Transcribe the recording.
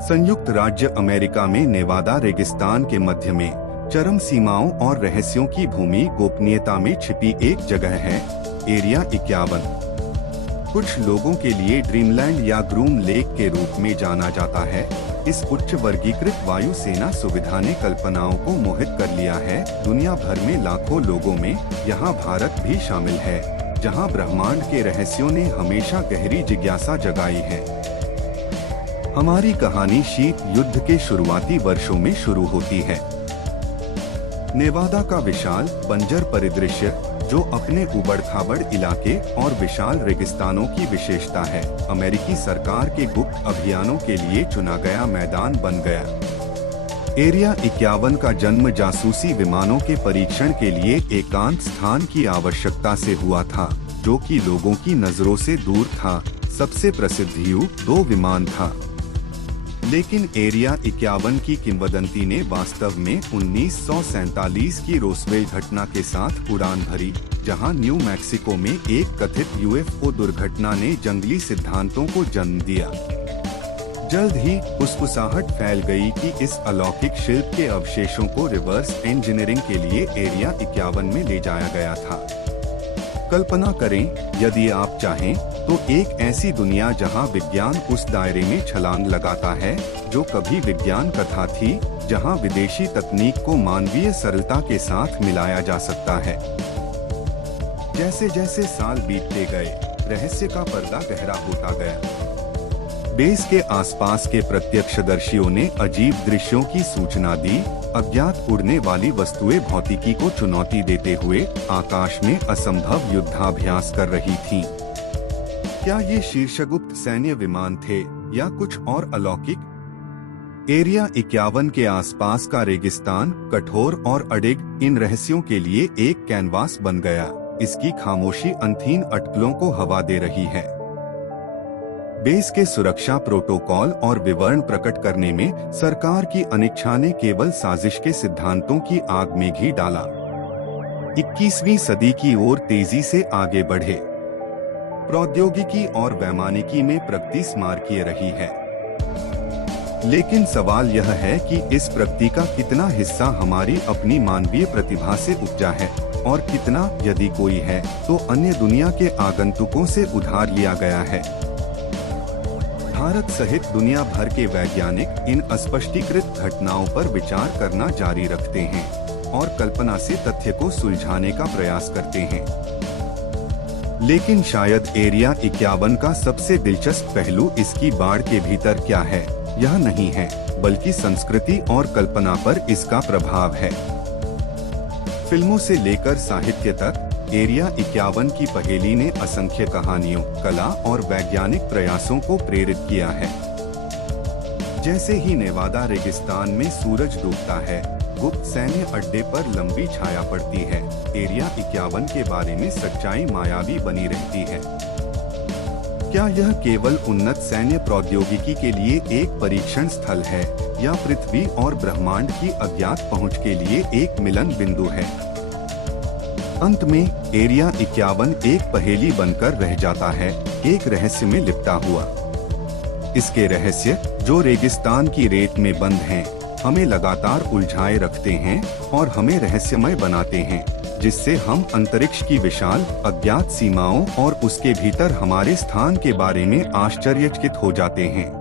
संयुक्त राज्य अमेरिका में नेवादा रेगिस्तान के मध्य में चरम सीमाओं और रहस्यों की भूमि गोपनीयता में छिपी एक जगह है, एरिया 51। कुछ लोगों के लिए ड्रीमलैंड या ग्रूम लेक के रूप में जाना जाता है। इस उच्च वर्गीकृत वायुसेना सुविधा ने कल्पनाओं को मोहित कर लिया है। दुनिया भर में लाखों लोगों में यहाँ भारत भी शामिल है, जहाँ ब्रह्मांड के रहस्यों ने हमेशा गहरी जिज्ञासा जगाई है। हमारी कहानी शीत युद्ध के शुरुआती वर्षों में शुरू होती है। नेवादा का विशाल बंजर परिदृश्य, जो अपने उबड़-खाबड़ इलाके और विशाल रेगिस्तानों की विशेषता है, अमेरिकी सरकार के गुप्त अभियानों के लिए चुना गया मैदान बन गया। एरिया 51 का जन्म जासूसी विमानों के परीक्षण के लिए एकांत स्थान की आवश्यकता से हुआ था, जो कि लोगों की नजरों से दूर था। सबसे प्रसिद्ध U-2 विमान था। लेकिन एरिया 51 की किंवदंती ने वास्तव में 1947 की रोसवेल घटना के साथ उड़ान भरी, जहां न्यू मैक्सिको में एक कथित UFO दुर्घटना ने जंगली सिद्धांतों को जन्म दिया। जल्द ही फुसफुसाहट फैल गई कि इस अलौकिक शिल्प के अवशेषों को रिवर्स इंजीनियरिंग के लिए एरिया 51 में ले जाया गया था। कल्पना करें, यदि आप चाहें, तो एक ऐसी दुनिया जहां विज्ञान उस दायरे में छलांग लगाता है जो कभी विज्ञान कथा थी, जहां विदेशी तकनीक को मानवीय सरलता के साथ मिलाया जा सकता है। जैसे जैसे साल बीतते गए, रहस्य का पर्दा गहरा होता गया। बेस के आसपास के प्रत्यक्षदर्शियों ने अजीब दृश्यों की सूचना दी। अज्ञात उड़ने वाली वस्तुएं भौतिकी को चुनौती देते हुए आकाश में असंभव युद्धाभ्यास कर रही थीं। क्या ये शीर्षगुप्त सैन्य विमान थे या कुछ और अलौकिक? एरिया 51 के आसपास का रेगिस्तान, कठोर और अडिग, इन रहस्यों के लिए एक कैनवास बन गया। इसकी खामोशी अनथीन अटकलों को हवा दे रही है। बेस के सुरक्षा प्रोटोकॉल और विवरण प्रकट करने में सरकार की अनिच्छा ने केवल साजिश के सिद्धांतों की आग में घी डाला। 21वीं सदी की ओर तेजी से आगे बढ़े। प्रौद्योगिकी और वैमानिकी में प्रगति स्मारकीय रही है। लेकिन सवाल यह है कि इस प्रगति का कितना हिस्सा हमारी अपनी मानवीय प्रतिभा से उपजा है और कितना, यदि कोई है, तो अन्य दुनिया के आगंतुकों से उधार लिया गया है। भारत सहित दुनिया भर के वैज्ञानिक इन अस्पष्टीकृत घटनाओं पर विचार करना जारी रखते हैं और कल्पना से तथ्य को सुलझाने का प्रयास करते हैं। लेकिन शायद एरिया 51 का सबसे दिलचस्प पहलू इसकी बाड़ के भीतर क्या है, यह नहीं है, बल्कि संस्कृति और कल्पना पर इसका प्रभाव है। फिल्मों से लेकर साहित्य तक, एरिया 51 की पहेली ने असंख्य कहानियों, कला और वैज्ञानिक प्रयासों को प्रेरित किया है। जैसे ही नेवादा रेगिस्तान में सूरज डूबता है, गुप्त सैन्य अड्डे पर लंबी छाया पड़ती है, एरिया 51 के बारे में सच्चाई मायावी बनी रहती है। क्या यह केवल उन्नत सैन्य प्रौद्योगिकी के लिए एक परीक्षण स्थल है, या पृथ्वी और ब्रह्मांड की अज्ञात पहुंच के लिए एक मिलन बिंदु है? अंत में एरिया 51 एक पहेली बनकर रह जाता है, एक रहस्य में लिपटा हुआ। इसके रहस्य, जो रेगिस्तान की रेत में बंद हैं, हमें लगातार उलझाए रखते हैं और हमें रहस्यमय बनाते हैं, जिससे हम अंतरिक्ष की विशाल अज्ञात सीमाओं और उसके भीतर हमारे स्थान के बारे में आश्चर्यचकित हो जाते हैं।